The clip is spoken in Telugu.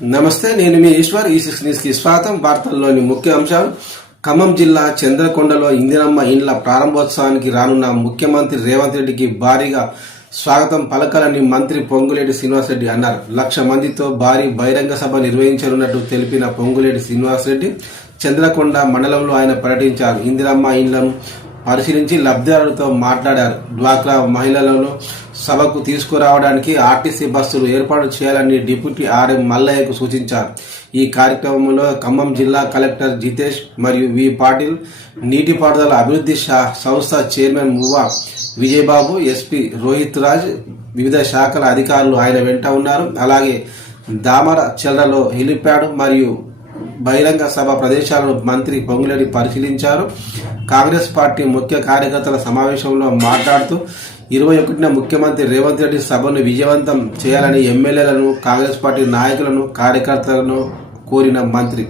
నమస్తే, నేను మీ ఈశ్వర్. ఈ 6 న్యూస్ కి స్వాగతం. వార్తల్లోని ముఖ్య అంశాలు. ఖమ్మం జిల్లా చంద్రకొండలో ఇందిరమ్మ ఇండ్ల ప్రారంభోత్సవానికి రానున్న ముఖ్యమంత్రి రేవంత్ రెడ్డికి భారీగా స్వాగతం పలకాలని మంత్రి పొంగులేటి శ్రీనివాసరెడ్డి అన్నారు. 1,00,000 మందితో భారీ బహిరంగ సభ నిర్వహించనున్నట్టు తెలిపిన పొంగులేటి శ్రీనివాసరెడ్డి చంద్రకొండ మండలంలో ఆయన పర్యటించారు. ఇందిరమ్మ ఇండ్లను పరిశీలించి లబ్ధిదారులతో మాట్లాడారు. డ్వాక్రా మహిళలను సభకు తీసుకురావడానికి ఆర్టీసీ బస్సులు ఏర్పాటు చేయాలని డిప్యూటీ ఆర్ఎం మల్లయ్యకు సూచించారు. ఈ కార్యక్రమంలో ఖమ్మం జిల్లా కలెక్టర్ జితేష్ మరియు వి పాటిల్, నీటిపారుదల అభివృద్ధి సంస్థ చైర్మన్ మువ్వా విజయబాబు, ఎస్పీ రోహిత్ రాజ్, వివిధ శాఖల అధికారులు ఆయన వెంట ఉన్నారు. అలాగే దామర చెల్లలో హెలిప్యాడ్ మరియు బహిరంగ సభ ప్రదేశాలను మంత్రి పొంగులేటి పరిశీలించారు. కాంగ్రెస్ పార్టీ ముఖ్య కార్యకర్తల సమావేశంలో మాట్లాడుతూ 21న ముఖ్యమంత్రి రేవంత్ రెడ్డి సభను విజయవంతం చేయాలని ఎమ్మెల్యేలను, కాంగ్రెస్ పార్టీ నాయకులను, కార్యకర్తలను కోరిన మంత్రి